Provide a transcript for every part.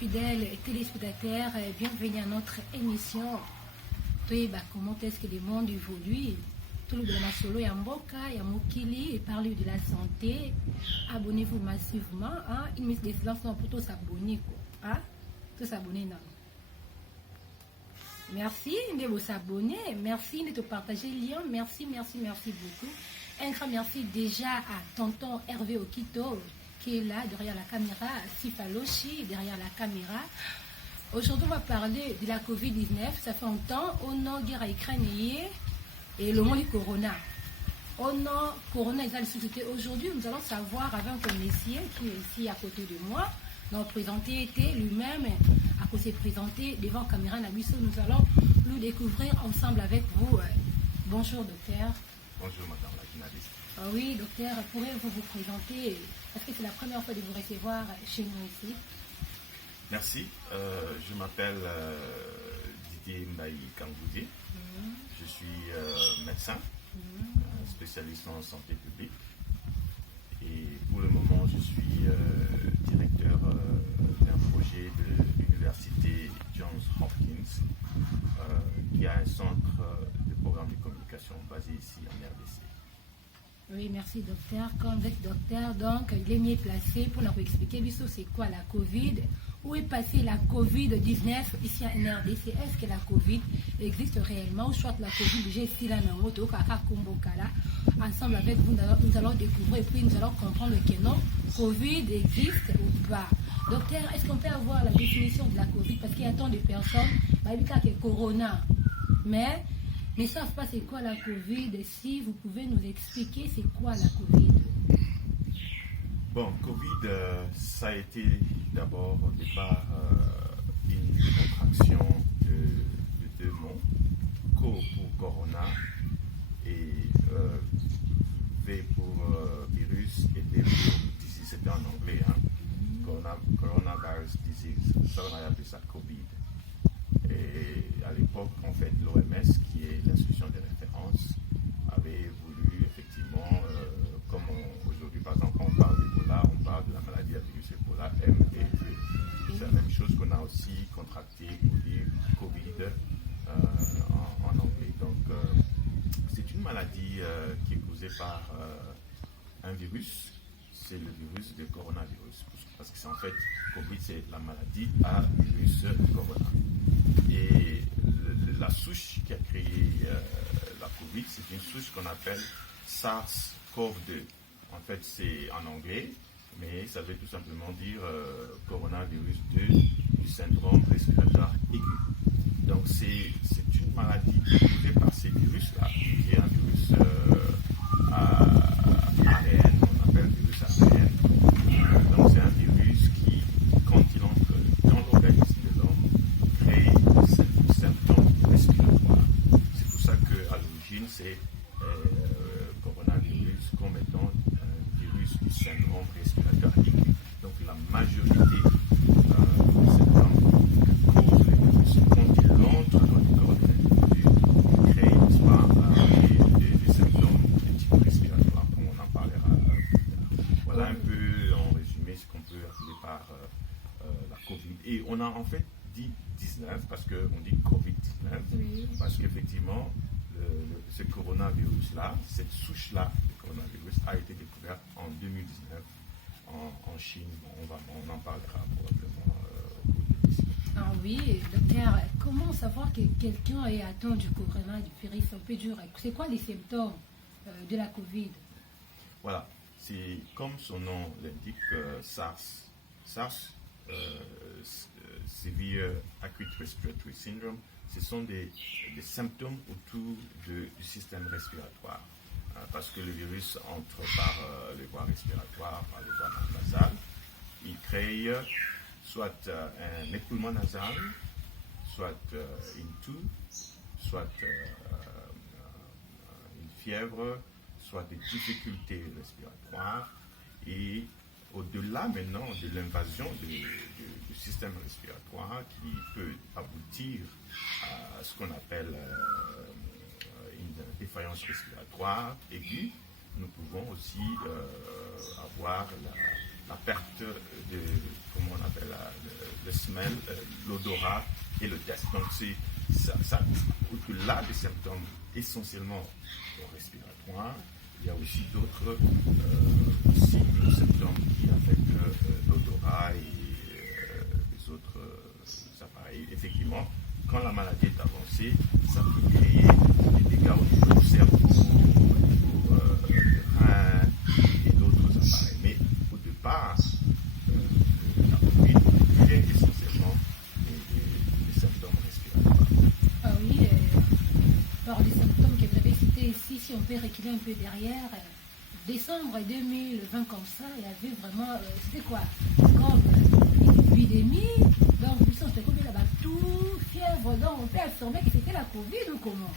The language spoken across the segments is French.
fidèles téléspectateurs, bienvenue à notre émission. Comment est-ce que le monde évolue? Tout le monde solo Yamboka, Yamokili, et parler de la santé. Abonnez-vous massivement. Hein? Il met des silences pour tous s'abonner. Hein? Tous s'abonner. Merci de vous abonner. Merci de te partager le lien. Merci beaucoup. Un grand merci déjà à tonton Hervé Okito qui est là derrière la caméra, Sifaloshi derrière la caméra. Aujourd'hui, on va parler de la Covid-19. Ça fait longtemps, au nom de la guerre ukrainienne et le monde du Corona. Au nom Corona, ils ont société. Aujourd'hui, nous allons savoir avec un messier qui est ici à côté de moi. Notre présenté était lui-même, à cause de présenté devant la caméra Nabiso. Nous allons nous découvrir ensemble avec vous. Bonjour, docteur. Bonjour, madame la journaliste. Oui, docteur, pourriez-vous vous présenter? Est-ce que c'est la première fois de vous recevoir chez nous ici? Merci. Je m'appelle Didier Mbaye Kangoudi. Je suis médecin, spécialiste en santé publique. Et pour le moment, je suis directeur d'un projet de l'université Johns Hopkins qui a un centre de programme de communication basé ici en RDC. Oui, merci docteur. Comme vous êtes docteur, donc il est mieux placé pour nous expliquer c'est quoi la Covid, où est passée la Covid-19 ici en RDC. Est-ce que la Covid existe réellement ou soit la Covid déjà ici là dans notre Kaka ensemble avec vous, nous allons découvrir et puis nous allons comprendre que non, Covid existe ou pas. Docteur, est-ce qu'on peut avoir la définition de la Covid? Parce qu'il y a tant de personnes, il y a que Corona, mais ne savent pas c'est quoi la Covid. Si vous pouvez nous expliquer c'est quoi la Covid? Bon, Covid, ça a été d'abord au départ une contraction de deux mots, Co pour Corona et V pour virus et D pour disease, c'était en anglais, hein? Coronavirus disease, ça on a appelé ça Covid. Et à l'époque, en fait, l'OMS, qui est l'institution de référence, avait voulu effectivement, comme aujourd'hui, par exemple, quand on parle d'Ebola, on parle de la maladie à virus Ebola, M et E. C'est la même chose qu'on a aussi contracté pour dire Covid en anglais. Donc, c'est une maladie qui est causée par un virus. C'est le virus du coronavirus. Parce que c'est en fait, Covid, c'est la maladie à virus corona. Et la souche qui a créé la Covid, c'est une souche qu'on appelle SARS-CoV-2. En fait, c'est en anglais, mais ça veut tout simplement dire coronavirus 2 du syndrome respiratoire aigu. Donc, c'est une maladie causée par ces virus-là, qui est un virus ARN, on appelle virus ARN. Donc, c'est un virus qui, quand il entre dans l'organisme de l'homme, crée des symptômes respiratoires. C'est pour ça qu'à l'origine, c'est coronavirus comme étant un virus du syndrome respiratoire aigu. Donc, la majorité des symptômes que cause le virus, quand il entre dans le corps de l'individu, crée, n'est-ce pas, des symptômes de type respiratoire, comme on en parlera plus tard. Voilà un peu en résumé ce qu'on peut appeler par la Covid. Et on a en fait dit 19 parce qu'on dit Covid-19, oui. Parce qu'effectivement, ce coronavirus-là, cette souche-là de coronavirus a été découverte en 2019 en Chine. Bon, on en parlera probablement au cours de l'émission. Ah oui, docteur, comment savoir que quelqu'un est atteint du coronavirus un peu dur? C'est quoi les symptômes de la Covid? Voilà, c'est comme son nom l'indique, SARS. SARS, Severe Acute Respiratory Syndrome, ce sont des symptômes autour du système respiratoire. Parce que le virus entre par les voies respiratoires, par les voies nasales. Il crée soit un écoulement nasal, soit une toux, soit une fièvre, soit des difficultés respiratoires. Et au-delà maintenant de l'invasion du système respiratoire qui peut aboutir à ce qu'on appelle une défaillance respiratoire aiguë, nous pouvons aussi avoir la perte de, comment on appelle, le smell, l'odorat et le test. Donc, au-delà des symptômes essentiellement respiratoires, il y a aussi d'autres signes ou symptômes qui affectent l'odorat et les autres appareils. Effectivement, quand la maladie est avancée, ça peut créer des dégâts au niveau du cerveau, au niveau des reins et d'autres appareils. Mais au départ, la COVID crée essentiellement des symptômes respiratoires. Ah oui, par les symptômes que vous avez cités ici, si on peut reculer un peu derrière, décembre 2020 comme ça, il y avait vraiment, c'était quoi? Comme une épidémie, donc on était comme là-bas, tout, fièvre, donc on peut affirmer que c'était la Covid ou comment?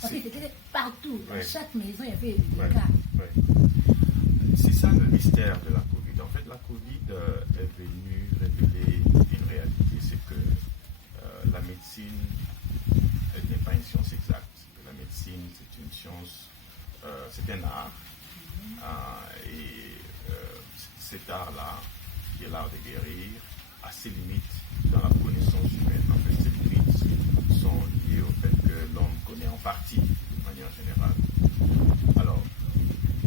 Parce que c'était partout, dans chaque maison, il y avait des cas. C'est ça le mystère de la Covid. En fait, la Covid est venue révéler une réalité, c'est que la médecine, elle n'est pas une science exacte. La médecine, c'est une science, c'est un art. Et cet art-là, qui est l'art de guérir, a ses limites dans la connaissance humaine. En fait, ces limites sont liées au fait que l'homme connaît en partie, de manière générale. Alors,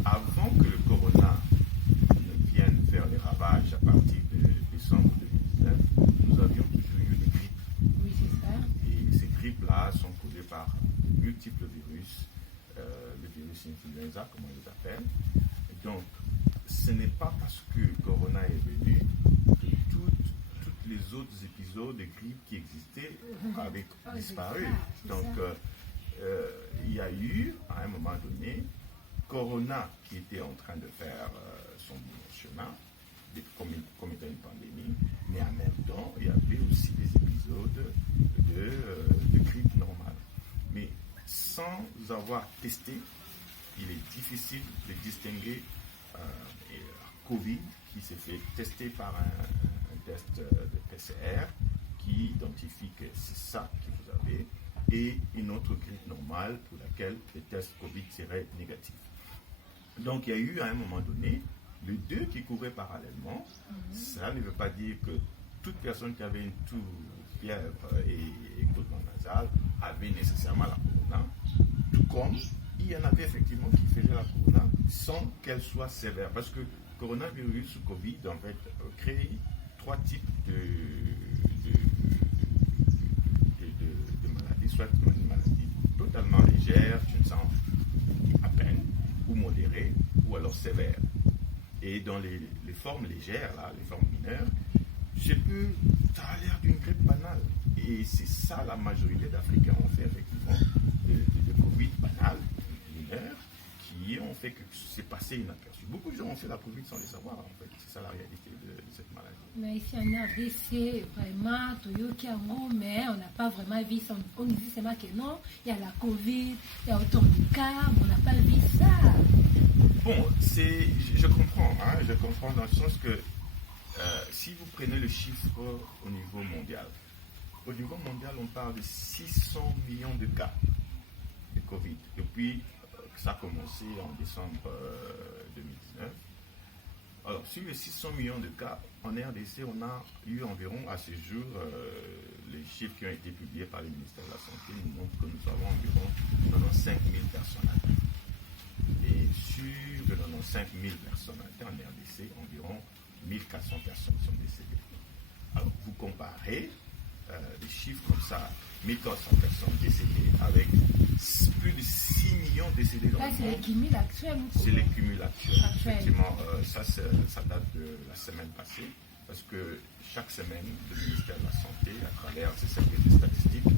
avant que le corona ne vienne faire les ravages à partir de décembre 2019, nous avions toujours eu des grippes. Oui, c'est ça. Et ces grippes-là sont causées par de multiples virus, le virus influenza, comme on les appelle. Et donc, ce n'est pas parce que le corona est venu que tous les autres épisodes de grippe qui existaient avaient disparu. Donc, il y a eu, à un moment donné, corona qui était en train de faire son chemin, comme étant une pandémie, mais en même temps, il y avait aussi des épisodes de grippe normale. Mais sans avoir testé, il est difficile de distinguer Covid qui s'est fait tester par un test de PCR qui identifie que c'est ça que vous avez et une autre grippe normale pour laquelle le test Covid serait négatif. Donc il y a eu à un moment donné les deux qui couraient parallèlement. Ça ne veut pas dire que toute personne qui avait une toux, fièvre et écoulement nasal avait nécessairement la corona, tout comme il y en avait effectivement qui faisaient la corona sans qu'elle soit sévère. Parce que coronavirus ou Covid, en fait, crée trois types de maladies, soit une maladie totalement légère, tu ne sens à peine, ou modérée, ou alors sévère. Et dans les formes légères, là, les formes mineures, ça a l'air d'une grippe banale. Et c'est ça la majorité d'Africains ont fait effectivement, de Covid banal, mineur, qui ont fait que c'est passé inaperçu. Beaucoup de gens ont fait la Covid sans le savoir, en fait. C'est ça la réalité de cette maladie. Mais ici en RDC, vraiment, Toyo mais on n'a pas vraiment vu ça. On dit seulement que non, il y a la Covid, il y a autant de cas, mais on n'a pas vu ça. Bon, je comprends, je comprends dans le sens que si vous prenez le chiffre au niveau mondial, on parle de 600 millions de cas de Covid depuis que ça a commencé en décembre 2019. Alors, sur les 600 millions de cas, en RDC, on a eu environ, à ce jour, les chiffres qui ont été publiés par le ministère de la Santé nous montrent que nous avons environ 95 000 personnes atteintes. Et sur les 95 000 personnes atteintes en RDC, environ 1400 personnes sont décédées. Alors, vous comparez des chiffres comme ça, 1400 personnes décédées avec plus de 6 millions décédés dans le monde. C'est les cumuls actuels. C'est les cumuls actuels. Effectivement, ça date de la semaine passée, parce que chaque semaine, le ministère de la Santé, à travers ses services de statistiques,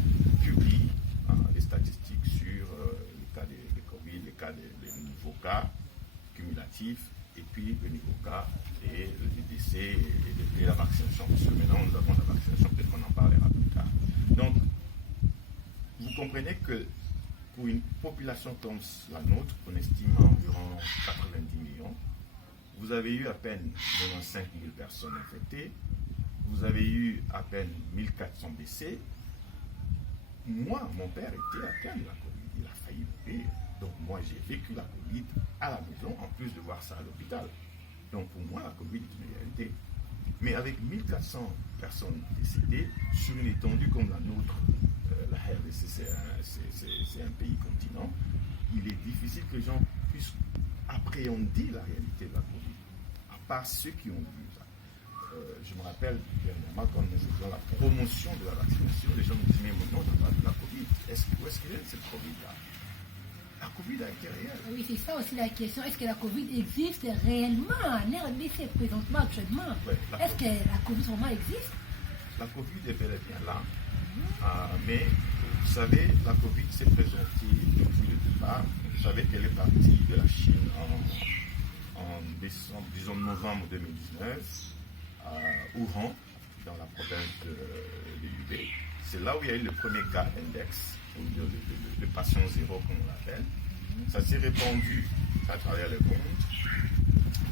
publie des statistiques sur le cas de Covid, le cas des nouveaux cas cumulatifs, et puis le nouveau cas et le décès et la vaccination. Parce que maintenant, nous avons la vaccination, peut-être qu'on en parlera plus tard. Donc, vous comprenez que pour une population comme la nôtre, qu'on estime à environ 90 millions, vous avez eu à peine 95 000 personnes infectées, vous avez eu à peine 1400 décès. Moi, mon père était atteint de la Covid, il a failli mourir. Donc moi, j'ai vécu la Covid à la maison, en plus de voir ça à l'hôpital. Donc pour moi, la Covid est une réalité. Mais avec 1400 personnes décédées sur une étendue comme la nôtre, la RDC c'est un pays continent, il est difficile que les gens puissent appréhender la réalité de la Covid, à part ceux qui ont vu ça. Je me rappelle dernièrement quand nous faisions la promotion de la vaccination, les gens nous disaient mais non, on n'a pas de la Covid. Où est-ce qu'elle est cette Covid-là? La Covid a été réelle. Oui, c'est ça aussi la question. Est-ce que la Covid existe réellement en RDC présentement, actuellement? Ouais, est-ce que la Covid vraiment existe? La Covid est bel et bien là. Mais vous savez, la Covid s'est présentée depuis le départ. Vous savez qu'elle est partie de la Chine en décembre, disons novembre 2019, à Wuhan, dans la province de Hubei. C'est là où il y a eu le premier cas index, le patient zéro comme on l'appelle. Ça s'est répandu à travers le monde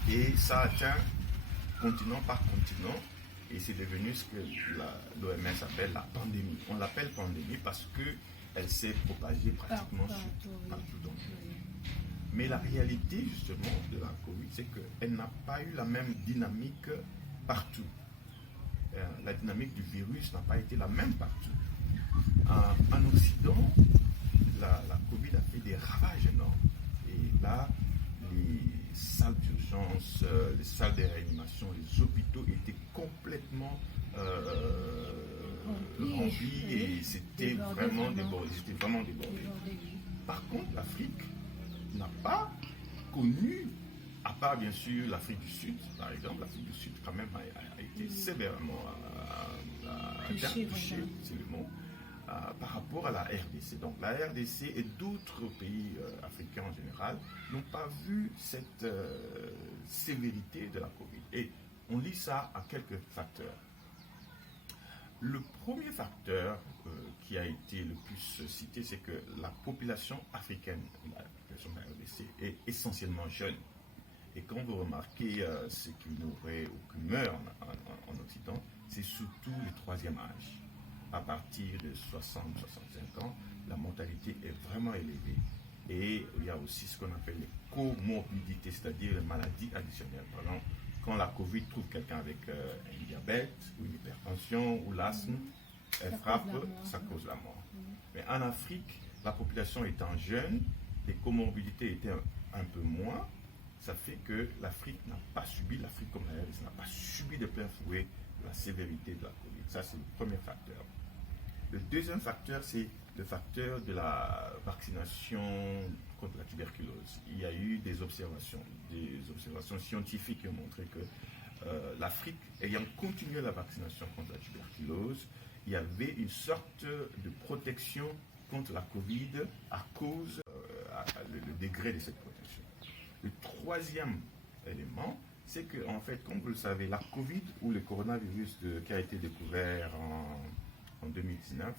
et ça atteint continent par continent et c'est devenu ce que l'OMS appelle la pandémie. On l'appelle pandémie parce qu'elle s'est propagée pratiquement partout dans le monde. Mais la réalité justement de la Covid, c'est qu'elle n'a pas eu la même dynamique partout. La dynamique du virus n'a pas été la même partout. En Occident, la Covid a fait des ravages énormes. Et là, les salles d'urgence, les salles de réanimation, les hôpitaux étaient complètement remplis et c'était vraiment débordé. Par contre, l'Afrique n'a pas connu, à part bien sûr l'Afrique du Sud, par exemple, l'Afrique du Sud quand même a été sévèrement touchée, c'est le mot, par rapport à la RDC. Donc la RDC et d'autres pays africains en général n'ont pas vu cette sévérité de la Covid. Et on lit ça à quelques facteurs. Le premier facteur qui a été le plus cité, c'est que la population africaine, la population de la RDC, est essentiellement jeune. Et quand vous remarquez ce qui mourrait ou qui meurt en Occident, c'est surtout le troisième âge. À partir de 60-65 ans, la mortalité est vraiment élevée. Et il y a aussi ce qu'on appelle les comorbidités, c'est-à-dire les maladies additionnelles. Par exemple, quand la Covid trouve quelqu'un avec un diabète ou une hypertension ou l'asthme, elle frappe, ça cause la mort. Mais en Afrique, la population étant jeune, les comorbidités étaient un peu moins, ça fait que l'Afrique n'a pas subi, l'Afrique comme la RDC n'a pas subi de plein fouet la sévérité de la Covid. Ça, c'est le premier facteur. Le deuxième facteur, c'est le facteur de la vaccination contre la tuberculose. Il y a eu des observations scientifiques qui ont montré que l'Afrique, ayant continué la vaccination contre la tuberculose, il y avait une sorte de protection contre la Covid à cause le degré de cette protection. Le troisième élément, c'est que, en fait, comme vous le savez, la Covid ou le coronavirus qui a été découvert en 2019,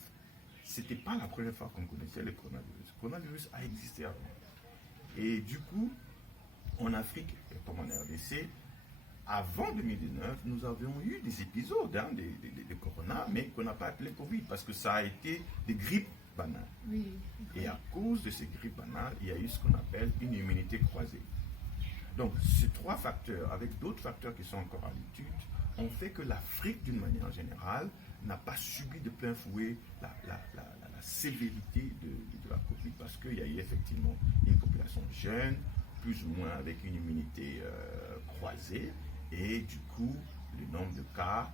c'était pas la première fois qu'on connaissait le coronavirus. Le coronavirus a existé avant. Et du coup, en Afrique, comme en RDC, avant 2019, nous avions eu des épisodes de corona, mais qu'on n'a pas appelé Covid, parce que ça a été des grippes banales. Oui. Et à cause de ces grippes banales, il y a eu ce qu'on appelle une immunité croisée. Donc, ces trois facteurs, avec d'autres facteurs qui sont encore à l'étude, ont fait que l'Afrique, d'une manière générale, n'a pas subi de plein fouet la sévérité de la Covid, parce qu'il y a eu effectivement une population jeune, plus ou moins avec une immunité croisée, et du coup, le nombre de cas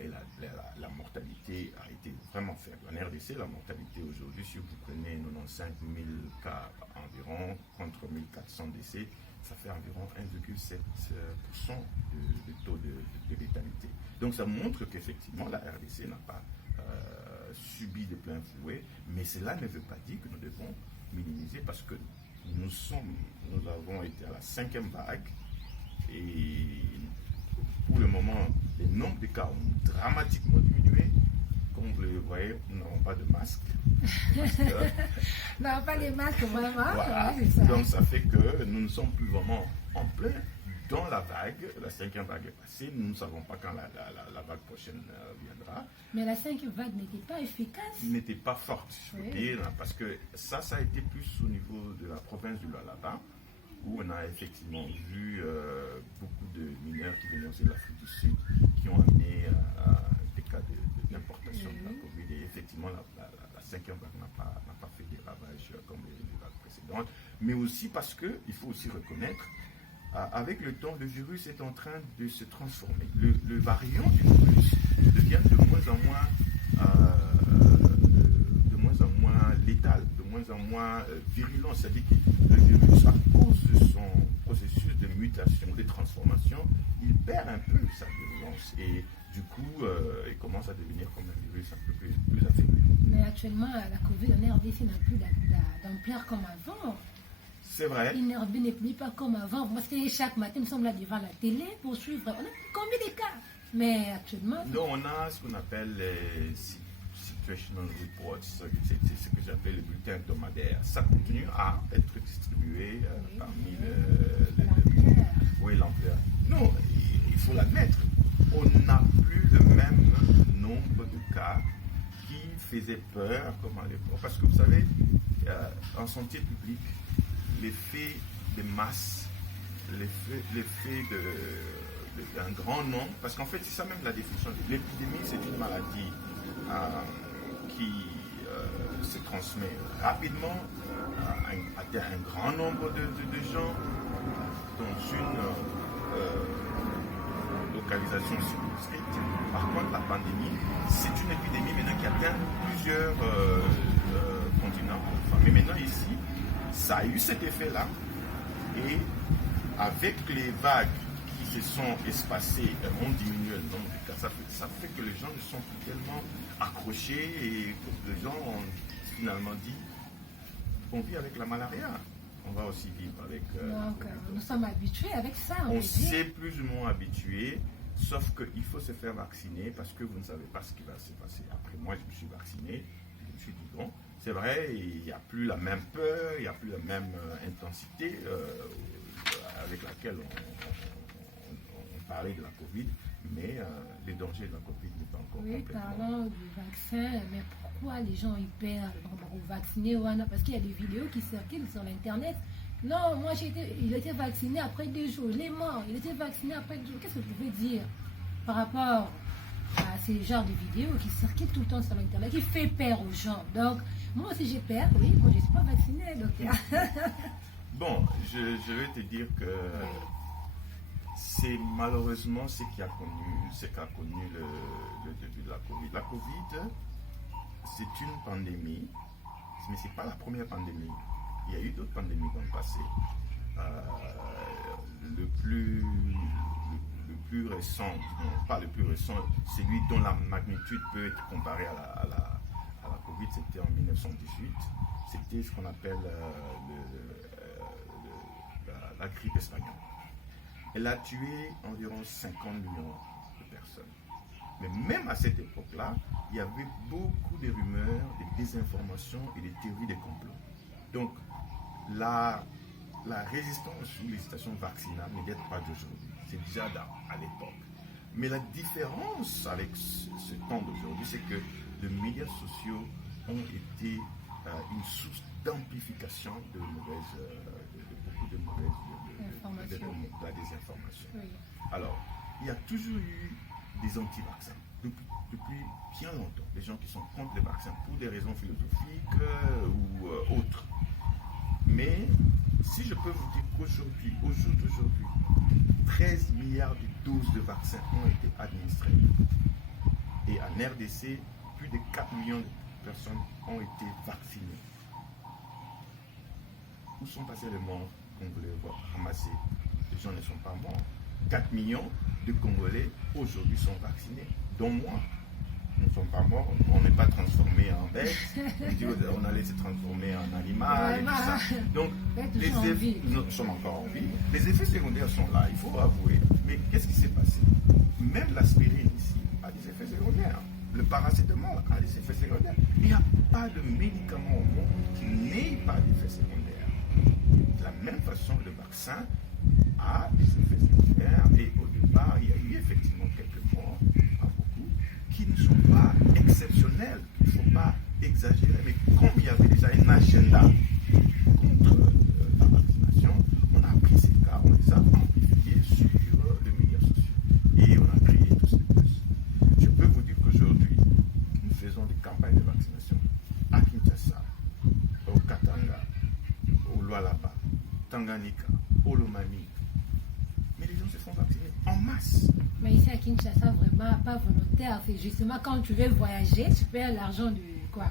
et la mortalité a été vraiment faible. En RDC, la mortalité aujourd'hui, si vous prenez 95 000 cas environ, contre 1400 décès, ça fait environ 1,7% de taux de létalité. Donc ça montre qu'effectivement la RDC n'a pas subi de plein fouet, mais cela ne veut pas dire que nous devons minimiser, parce que nous avons été à la 5e vague et pour le moment les nombres de cas ont dramatiquement diminué. Comme vous le voyez, nous n'avons pas de masque. Non, pas les masques vraiment. Voilà. Ouais, ça. Donc ça fait que nous ne sommes plus vraiment en plein dans la vague. La 5e vague est passée. Nous ne savons pas quand la vague prochaine viendra. Mais la 5e vague n'était pas efficace. N'était pas forte, je veux dire, parce que ça a été plus au niveau de la province du Lualaba, où on a effectivement vu beaucoup de mineurs qui venaient aussi de l'Afrique du Sud, qui ont amené des cas d'importation de la Covid. Et effectivement, la cinquième vague n'a pas fait des ravages comme les vagues précédentes. Mais aussi parce qu'il faut aussi reconnaître, avec le temps, le virus est en train de se transformer. Le variant du virus devient de moins en moins létal, de moins en moins virulent. C'est-à-dire que le virus, à cause de son processus de mutation, de transformation, il perd un peu sa virulence. Et du coup, il commence à devenir comme un virus un peu plus affaibli. Mais actuellement, la Covid en RDC n'a plus d'ampleur comme avant. C'est vrai. L'INRB n'est plus pas comme avant. Parce que chaque matin, nous sommes là devant la télé pour suivre. On a combien de cas? Mais actuellement... Non, on a ce qu'on appelle les situational reports. C'est ce que j'appelle le bulletin hebdomadaire. Ça continue à être distribué parmi l'ampleur. Non, il faut l'admettre. On n'a plus le même nombre de cas qui faisaient peur comme à l'époque. Parce que vous savez, en santé publique, l'effet de masse, l'effet d'un grand nombre, parce qu'en fait, c'est ça même la définition. L'épidémie, c'est une maladie qui se transmet rapidement à un grand nombre de gens dans une localisation circonscrite. Par contre, la pandémie, c'est une épidémie maintenant qui atteint plusieurs continents. Enfin, mais maintenant ici, ça a eu cet effet-là, et avec les vagues qui se sont espacées, ont diminué le nombre de cas, ça fait que les gens ne sont plus tellement accrochés, et les gens ont finalement dit on vit avec la malaria, on va aussi vivre avec... Donc, nous sommes habitués avec ça. On s'est plus ou moins habitué, sauf qu'il faut se faire vacciner, parce que vous ne savez pas ce qui va se passer. Après, moi, je me suis vacciné, je me suis dit bon, c'est vrai, il n'y a plus la même peur, il n'y a plus la même intensité avec laquelle on parlait de la Covid, mais les dangers de la Covid n'est pas encore complètement... Parlons du vaccin, mais pourquoi les gens ils perdent pour vacciner? Parce qu'il y a des vidéos qui circulent sur l'internet. Non, moi il était vacciné après 2 jours, il est mort, il était vacciné après 2 jours. Qu'est-ce que vous pouvez dire par rapport à ces genres de vidéos qui circulent tout le temps sur l'internet, qui fait peur aux gens? Donc, moi aussi j'ai peur, oui, moi je ne suis pas vacciné, docteur. Bon, je vais te dire que c'est malheureusement ce qu'a connu le début de la Covid. La Covid, c'est une pandémie, mais ce n'est pas la première pandémie. Il y a eu d'autres pandémies dans le passé. Le plus récent, non, pas le plus récent, celui dont la magnitude peut être comparée à la Covid, c'était en 1918. C'était ce qu'on appelle la grippe espagnole. Elle a tué environ 50 millions de personnes. Mais même à cette époque-là, il y avait beaucoup de rumeurs, de désinformations et de théories de complot. Donc, la résistance ou l'hésitation vaccinale ne date pas d'aujourd'hui. C'est déjà à l'époque. Mais la différence avec ce temps d'aujourd'hui, c'est que les médias sociaux ont été une source d'amplification de beaucoup de mauvaises de la désinformation. Oui. Alors, il y a toujours eu des anti-vaccins depuis bien longtemps. Des gens qui sont contre les vaccins pour des raisons philosophiques ou autres. Mais si je peux vous dire qu'aujourd'hui, au jour d'aujourd'hui, 13 milliards de doses de vaccins ont été administrées. Et en RDC, plus de 4 millions de personnes ont été vaccinées. Où sont passés les morts congolais ramassés? Les gens ne sont pas morts. 4 millions de Congolais aujourd'hui sont vaccinés, dont moi. Nous ne sommes pas morts, on n'est pas transformé en bête, on allait se transformer en animal et tout ça. Donc, nous sommes encore en vie. Les effets secondaires sont là, il faut avouer. Mais qu'est-ce qui s'est passé? Même l'aspirine ici a des effets secondaires. Le paracétamol a des effets secondaires. Il n'y a pas de médicament au monde qui n'ait pas d'effets secondaires. De la même façon, le vaccin a des effets secondaires. Et au départ, il y a eu effectivement quelques morts, pas beaucoup, qui ne sont pas exceptionnels. Il ne faut pas exagérer. Mais comme il y avait déjà un agenda contre la vaccination, on a Tanganyika, au Lomami. Mais les gens se font vacciner en masse. Mais ici à Kinshasa, vraiment pas volontaire. C'est justement quand tu veux voyager, tu perds l'argent du quoi.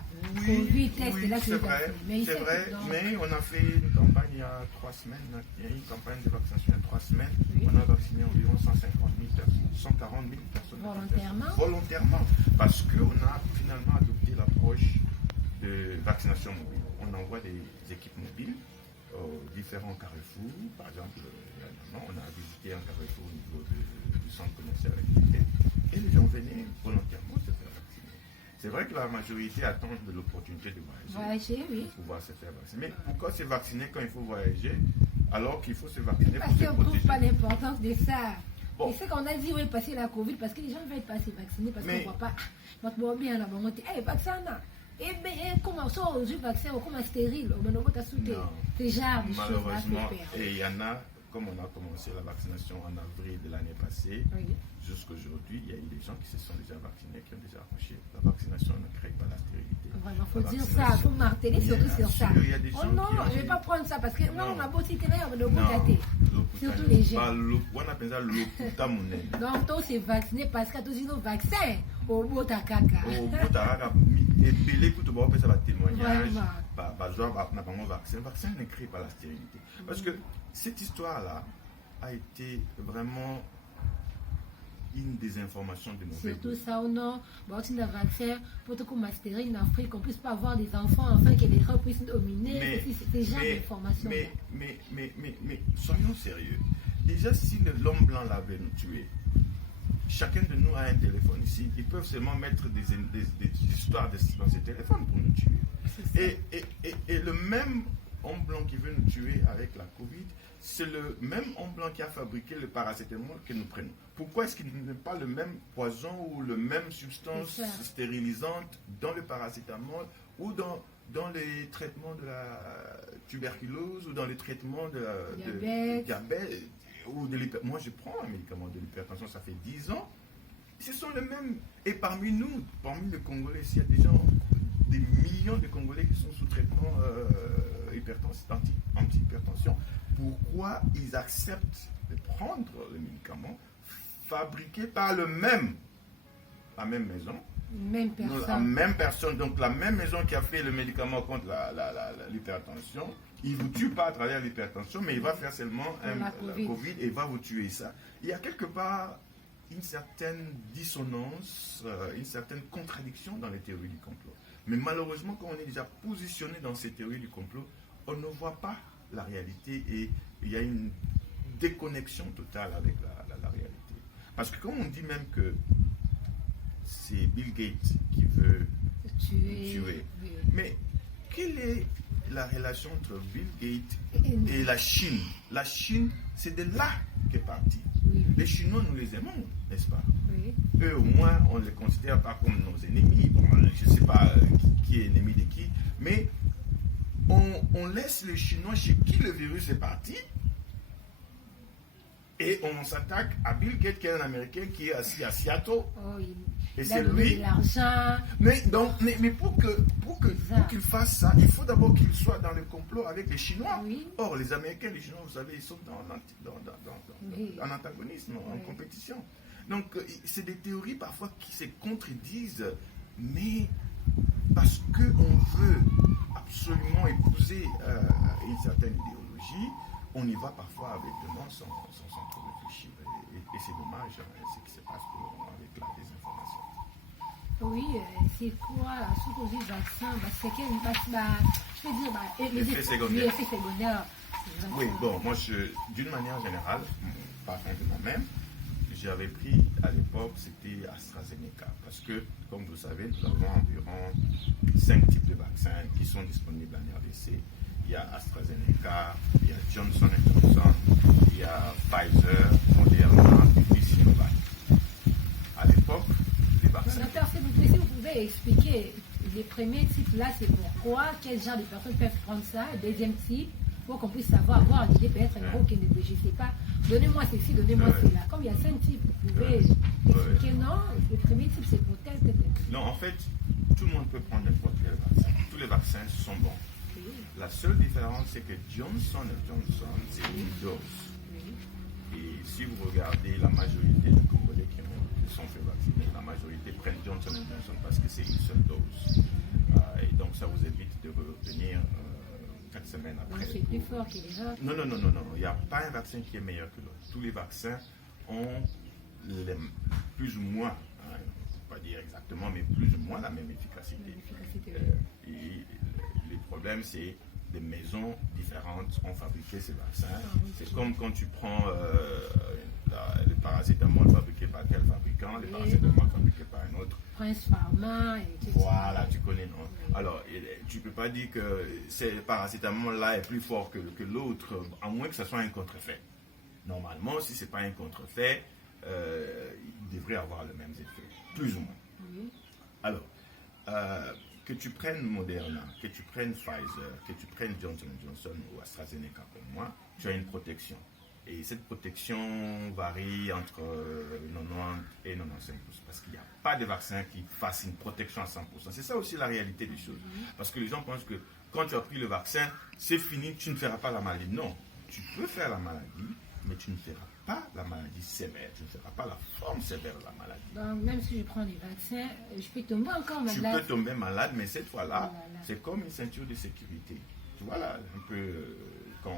Covid, test, oui, et là tu c'est veux vrai, vacciner. c'est vrai, mais on a fait une campagne il y a 3 semaines. Il y a eu une campagne de vaccination il y a 3 semaines. Oui. On a vacciné environ 150 000 personnes, 140 000 personnes. Volontairement. Volontairement, parce qu'on a finalement adopté l'approche de vaccination mobile. On envoie des équipes mobiles aux différents carrefours. Par exemple, on a visité un carrefour au niveau du centre commercial et les gens venaient volontairement se faire vacciner. C'est vrai que la majorité attend de l'opportunité de voyager Oui. pour pouvoir se faire vacciner. Mais pourquoi se vacciner quand il faut voyager alors qu'il faut se vacciner Parce pour se qu'on ne trouve protéger? pas l'importance de ça. Bon. Et c'est qu'on a dit, oui, passer la Covid, parce que les gens ne veulent pas se vacciner, parce qu'on ne voit pas. Notre bon bien là-bas, on dit, hey, vaccin là. Eh bien, comment ça, aujourd'hui, vaccin, comment stérile, on va sauter. C'est genre de choses là, malheureusement, et il y en a, comme on a commencé la vaccination en avril de l'année passée, oui. jusqu'aujourd'hui, il y a eu des gens qui se sont déjà vaccinés, qui ont déjà accouché. La vaccination ne crée pas la stérilité. Vraiment, il faut dire ça, il faut marteler surtout sur ça. Il y a des gens oh non, qui ont... je ne vais pas prendre ça, parce que non, on a beau citer là, on a beau Non, gâter. Surtout les jeunes. On appelle ça l'okuta monnaie. Donc, toi, c'est vacciné parce que tu as nos vaccins au bout de caca. Au bout de caca, et belé, écoute, on va faire un témoignage. Vraiment. Le vaccin ne crée pas la stérilité. Parce que cette histoire-là a été vraiment une des informations de nos surtout ça ou non, bon, tu as un vaccin pour te mastérer en Afrique, qu'on ne puisse pas avoir des enfants afin que les gens puissent dominer. C'est genre d'informations. Mais soyons sérieux. Déjà, si l'homme blanc l'avait nous tué, chacun de nous a un téléphone ici. Ils peuvent seulement mettre des histoires dans ces téléphones pour nous tuer. Et le même homme blanc qui veut nous tuer avec la Covid, c'est le même homme blanc qui a fabriqué le paracétamol que nous prenons. Pourquoi est-ce qu'il ne met pas le même poison ou le même substance stérilisante dans le paracétamol ou dans les traitements de la tuberculose ou dans les traitements de diabète ou de l'hypertension? Moi, je prends un médicament de l'hypertension, ça fait 10 ans. Ce sont les mêmes. Et parmi nous, parmi les Congolais, il y a des gens, des millions de Congolais qui sont sous traitement anti-hypertension. Pourquoi ils acceptent de prendre les médicaments fabriqués par la même maison, la même personne, donc la même maison qui a fait le médicament contre l'hypertension? Il ne vous tue pas à travers l'hypertension, mais il va faire seulement la COVID et il va vous tuer. Ça. Il y a quelque part une certaine dissonance, une certaine contradiction dans les théories du complot. Mais malheureusement, quand on est déjà positionné dans ces théories du complot, on ne voit pas la réalité et il y a une déconnexion totale avec la réalité. Parce que quand on dit même que c'est Bill Gates qui veut tuer, mais quelle est la relation entre Bill Gates et la Chine? La Chine, c'est de là qu'est parti. Oui. Les Chinois, nous les aimons, n'est-ce pas? Oui. Eux, au moins, on ne les considère pas comme nos ennemis. Bon, je ne sais pas qui est ennemi de qui, mais on laisse les Chinois chez qui le virus est parti et on s'attaque à Bill Gates, qui est un Américain qui est assis à Seattle. Oh, et c'est lui. L'argent. Mais pour qu'il fasse ça, il faut d'abord qu'il soit dans le complot avec les Chinois. Oui. Or, les Américains, les Chinois, vous savez, ils sont en antagonisme, en compétition. Donc, c'est des théories parfois qui se contredisent, mais parce qu'on veut absolument épouser une certaine idéologie, on y va parfois aveuglément sans trop réfléchir. Et c'est dommage, ce qui se passe avec la désinformation. Oui, c'est quoi, surtout les vaccins, c'est je veux dire, les effets secondaires. Oui, bon, moi, d'une manière générale, partant de moi-même, j'avais pris à l'époque, c'était AstraZeneca. Parce que, comme vous savez, nous avons environ 5 types de vaccins qui sont disponibles en RDC. Il y a AstraZeneca, il y a Johnson & Johnson, il y a Pfizer, Moderna et puis Sinovac. À l'époque, les vaccins... Docteur, s'il vous plaît, si vous pouvez expliquer les premiers types là, c'est pourquoi, quel genre de personnes peuvent prendre ça, deuxième type, pour qu'on puisse avoir l'idée, peut-être un gros qui ne je ne sais pas. Donnez-moi ceci, donnez-moi cela. Comme il y a 5 types, vous pouvez expliquer non, le premier type c'est peut-être. Non, en fait, tout le monde peut prendre n'importe quel vaccin. Tous les vaccins sont bons. Oui. La seule différence, c'est que Johnson Johnson, c'est une dose. Oui. Et si vous regardez la majorité des Congolais qui sont fait vacciner, la majorité prennent Johnson Johnson parce que c'est une seule dose. Et donc ça vous évite de revenir 4 semaines après. C'est plus fort que les autres. Non. Il n'y a pas un vaccin qui est meilleur que l'autre. Tous les vaccins ont plus ou moins, hein, pas dire exactement, mais plus ou moins la même efficacité. Et le problème, c'est des maisons différentes ont fabriqué ces vaccins. C'est comme quand tu prends le paracétamol fabriqué par quel fabricant, le paracétamol fabriqué par un autre. Prince Pharma, etc. Voilà, tu connais, non? Alors, tu ne peux pas dire que ce paracétamol-là est plus fort que l'autre, à moins que ce soit un contrefait. Normalement, si ce n'est pas un contrefait, il devrait avoir le même effet, plus ou moins. Oui. Alors, que tu prennes Moderna, que tu prennes Pfizer, que tu prennes Johnson Johnson ou AstraZeneca comme moi, tu as une protection. Et cette protection varie entre 90 et 95%, parce qu'il n'y a pas de vaccin qui fasse une protection à 100%. C'est ça aussi la réalité des choses. Parce que les gens pensent que quand tu as pris le vaccin, c'est fini, tu ne feras pas la maladie. Non, tu peux faire la maladie, mais tu ne feras pas la maladie sévère, tu ne feras pas la forme sévère de la maladie. Donc, même si je prends les vaccins, je peux tomber encore malade. Tu peux tomber malade, mais cette fois-là, c'est comme une ceinture de sécurité. Tu vois là, un peu, quand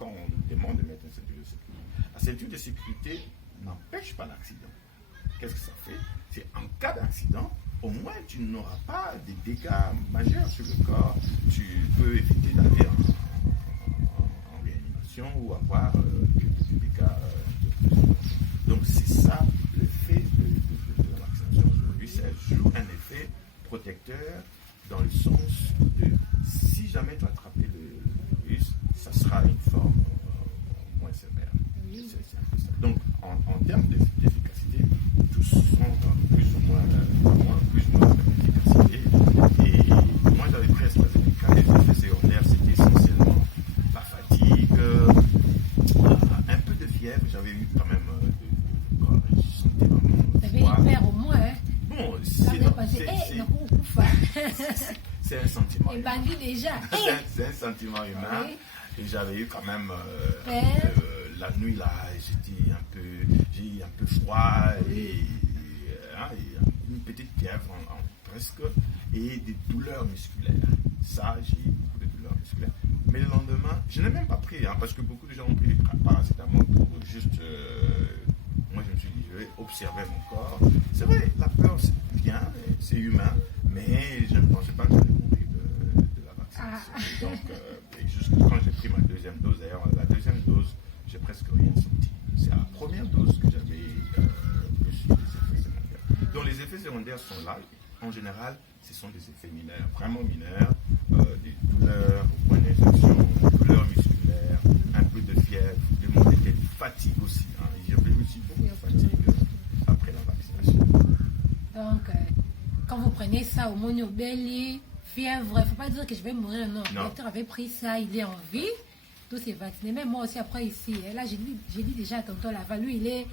on nous demande de mettre une ceinture de sécurité. La ceinture de sécurité n'empêche pas l'accident. Qu'est-ce que ça fait? C'est en cas d'accident, au moins tu n'auras pas de dégâts majeurs sur le corps. Tu peux éviter d'aller en réanimation ou avoir des dégâts. Donc c'est ça le fait de la vaccination aujourd'hui. Ça joue un effet protecteur dans le sens de si jamais tu as attrapé le virus, ça sera une forme moins sévère. Oui. C'est un peu ça. Donc en termes d'efficacité, tous sont plus ou moins la même efficacité. Et moi j'avais pris AstraZeneca, les effets secondaires c'était essentiellement la fatigue, un peu de fièvre, j'avais eu quand même je sentais vraiment. Tu avais une paire au moins, hein? Bon, c'est un sentiment et humain. bandit déjà. C'est un sentiment humain. Oui. Et j'avais eu quand même la nuit là, j'ai eu un peu froid et une petite fièvre presque et des douleurs musculaires. Ça, j'ai eu beaucoup de douleurs musculaires. Mais le lendemain, je n'ai même pas pris, parce que beaucoup de gens ont pris des paracétamol pour juste. Moi, je me suis dit, je vais observer mon corps. C'est vrai, la peur, c'est bien, c'est humain, mais je ne pensais pas que j'allais mourir de la vaccination. Donc, jusqu'à quand j'ai pris ma deuxième dose, d'ailleurs, la deuxième dose, j'ai presque rien senti. C'est à la première dose que j'avais plus des effets secondaires. Donc, les effets secondaires sont là. En général, ce sont des effets mineurs, vraiment mineurs, des douleurs au point d'injection, des douleurs musculaires, un peu de fièvre, des moments de fatigue aussi. J'avais aussi beaucoup de fatigue après la vaccination. Donc, quand vous prenez ça au monobelli, fièvre, il ne faut pas dire que je vais mourir. Non, le docteur avait pris ça, il est en vie, tous est vacciné. Même moi aussi, après ici, là, j'ai dit déjà à tonton Lava, lui, il est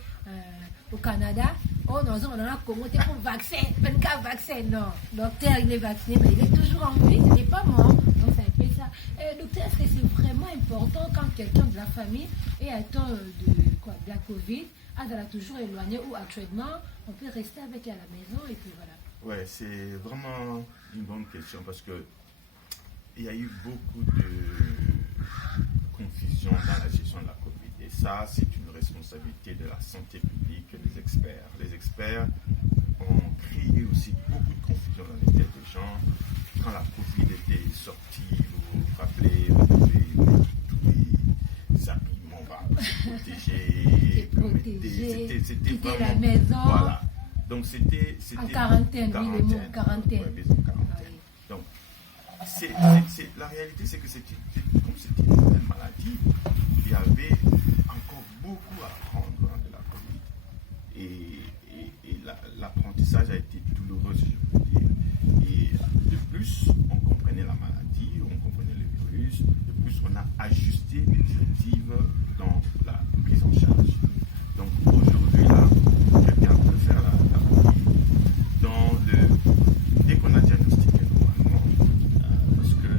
au Canada. Oh non, on en a commenté pour vaccin, 24 vaccins. Non, docteur, il est vacciné, mais il est toujours en vie, il n'est pas mort. Donc, c'est un peu ça. Docteur, est-ce que c'est vraiment important quand quelqu'un de la famille est atteint de la Covid, toujours éloigné ou actuellement, on peut rester avec elle à la maison et puis voilà. Ouais, c'est vraiment une bonne question parce que il y a eu beaucoup de confusion dans la gestion de la Covid. Et ça, c'est une responsabilité de la santé publique et des experts. Les experts ont créé aussi beaucoup de confusion dans les têtes des gens. Quand la Covid était sortie, vous vous rappelez, on devait mettre tous les habillements, protéger. C'était vraiment la maison. Voilà. Donc c'était en quarantaine, oui, le mot quarantaine. Ouais, en quarantaine. Donc la réalité, c'est que comme c'était une nouvelle maladie, il y avait encore beaucoup à apprendre de la Covid. Et l'apprentissage a été douloureux, si je peux dire. Et de plus, on comprenait la maladie, on comprenait le virus, de plus, on a ajusté les directives dans la prise en charge. Donc aujourd'hui, là, quelqu'un peut faire la Covid dès qu'on a diagnostiqué normalement, parce que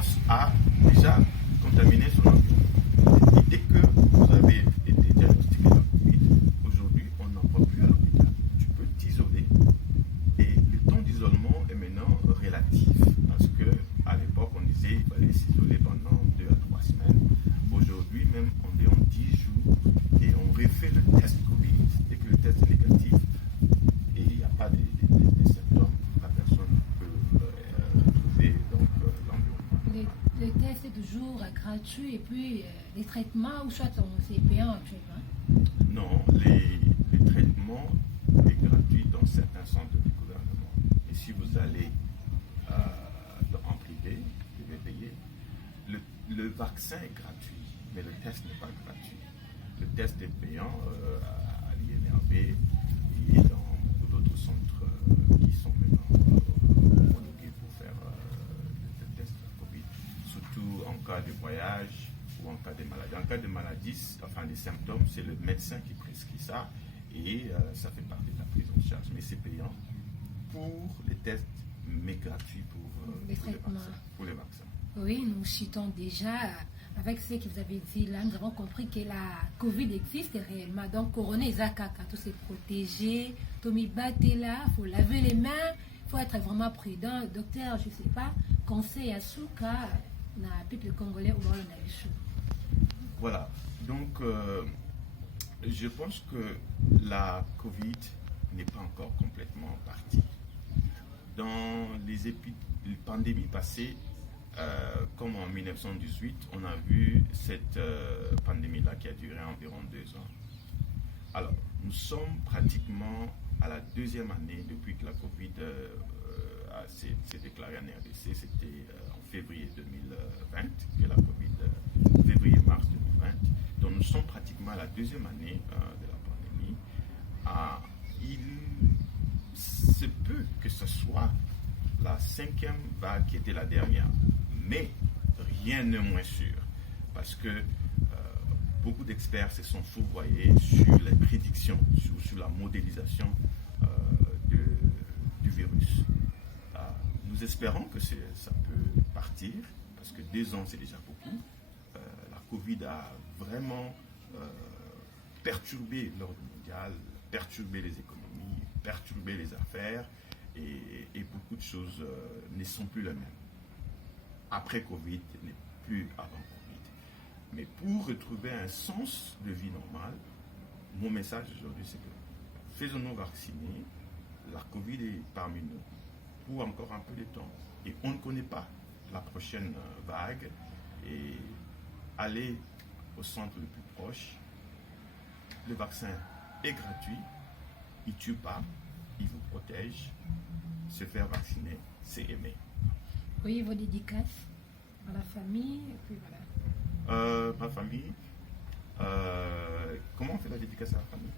commence à déjà contaminer son environnement. Et dès que vous avez été diagnostiqué la Covid, aujourd'hui, on n'en va plus à l'hôpital. Tu peux t'isoler et le temps d'isolement est maintenant relatif parce que à l'époque, on disait qu'il fallait s'isoler pendant 2 à 3 semaines. Aujourd'hui, même, on est en 10 jours et on refait le test Covid. Dès que le test est négatif et il n'y a pas des symptômes, la personne peut retrouver l'environnement. Le test est toujours gratuit et puis les traitements, ou soit c'est payant actuellement? Non, les traitements sont gratuits dans certains centres du gouvernement. Et si vous allez en privé, vous devez payer. Le vaccin est gratuit, mais le test n'est pas gratuit. Le test est payant à l'INRB et dans beaucoup d'autres centres qui sont maintenant homologués pour faire le test de la Covid, surtout en cas de voyage ou en cas de maladie. En cas de maladie, enfin des symptômes, c'est le médecin qui prescrit ça et ça fait partie de la prise en charge. Mais c'est payant pour les tests, mais gratuit pour les vaccins. Oui, nous citons déjà, avec ce que vous avez dit là, nous avons compris que la Covid existe réellement. Donc, Corona et Zakaka, tout se protéger, Tommy Baté là, il faut laver les mains, il faut être vraiment prudent. Docteur, je ne sais pas, conseil à Souka, na peuple congolais au Mali. Voilà, donc je pense que la Covid n'est pas encore complètement partie. Dans les pandémies passées, comme en 1918, on a vu cette pandémie-là qui a duré environ 2 ans. Alors, nous sommes pratiquement à la 2e année depuis que la Covid s'est déclarée en RDC. C'était en février 2020 que la Covid, février-mars 2020. Donc, nous sommes pratiquement à la 2e année de la pandémie. Il se peut que ce soit la 5e vague qui était la dernière. Mais rien n'est moins sûr, parce que beaucoup d'experts se sont fourvoyés sur les prédictions, sur la modélisation du virus. Nous espérons que ça peut partir, parce que 2 ans c'est déjà beaucoup. La Covid a vraiment perturbé l'ordre mondial, perturbé les économies, perturbé les affaires, et beaucoup de choses ne sont plus les mêmes. Après Covid n'est plus avant Covid. Mais pour retrouver un sens de vie normal, mon message aujourd'hui, c'est que faisons-nous vacciner. La Covid est parmi nous pour encore un peu de temps. Et on ne connaît pas la prochaine vague. Et allez au centre le plus proche. Le vaccin est gratuit. Il ne tue pas. Il vous protège. Se faire vacciner, c'est aimer. Oui, vos dédicaces à la famille, et puis voilà. Ma famille, comment on fait la dédicace à la famille?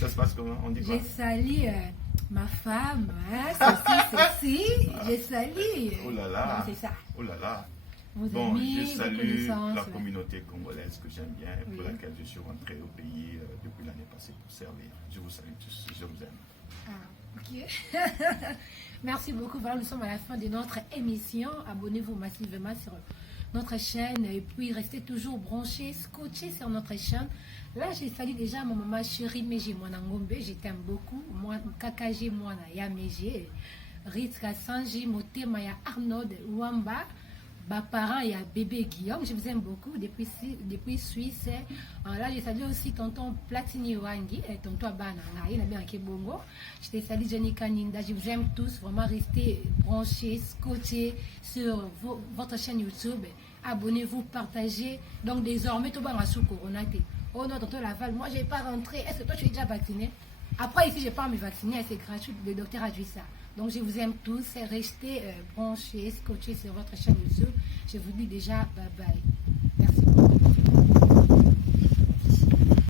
Ça se passe comment? On dit quoi? J'ai sali ma femme, ceci. J'ai sali. Oh là là. C'est ça. Oh là là. Vos je amis, salue la ouais. communauté congolaise que j'aime bien et pour Oui. laquelle je suis rentré au pays depuis l'année passée pour servir. Je vous salue tous, je vous aime. Ah, ok. Merci beaucoup. Voilà, nous sommes à la fin de notre émission. Abonnez-vous massivement sur notre chaîne et puis restez toujours branchés, scotchés sur notre chaîne. Là, j'ai salué déjà mon maman chérie Meji Mwanangombe. Je t'aime beaucoup. Moi, Kakaji Mwana ya Meji. Ritka Sanji Motema ya Arnold Wamba. Parents et à bébé Guillaume, je vous aime beaucoup depuis Suisse. Là, je salue aussi tonton Platini Wangi et tonton Abana. Il a bien Bongo. Je te salue Jenny Kaninda. Je vous aime tous. Vraiment, restez branchés, scotchés sur votre chaîne YouTube. Abonnez-vous, partagez. Donc, désormais, tout le monde sous Corona. Oh non, tonton Laval, moi, je n'ai pas rentré. Est-ce que toi, tu es déjà vacciné? Après, ici, je n'ai pas à me vacciner. C'est gratuit. Le docteur a dit ça. Donc, je vous aime tous. Restez branchés, scotchés sur votre chaîne YouTube. Je vous dis déjà bye bye.